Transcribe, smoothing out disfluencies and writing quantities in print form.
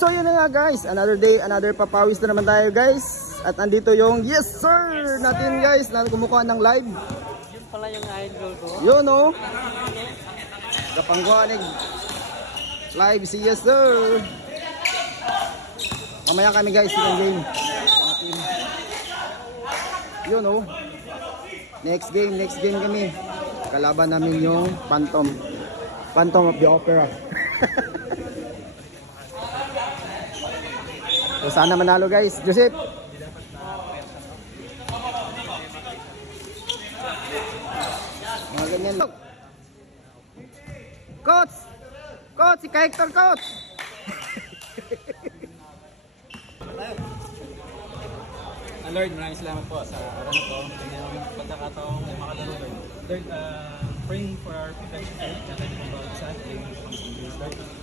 So yun na nga guys, another day, another papawis na naman tayo guys. At andito yung yes sir natin guys na kumukuha ng live. Yun pala yung idol ko. Yun o. Kapangkuha ng live si yes sir. Mamaya kami guys, second game. Yun o. Next game kami. Kalaban namin yung Phantom of the Opera. So sana manalo guys. Joseph. Mga ganyan lang. Coach, si Hector coach. Lord, maraming salamat po sa araw na to. Yung pagkakataong makalaro Lord. Lord, praying for our protection, Lord. At I think about sa ating Lord.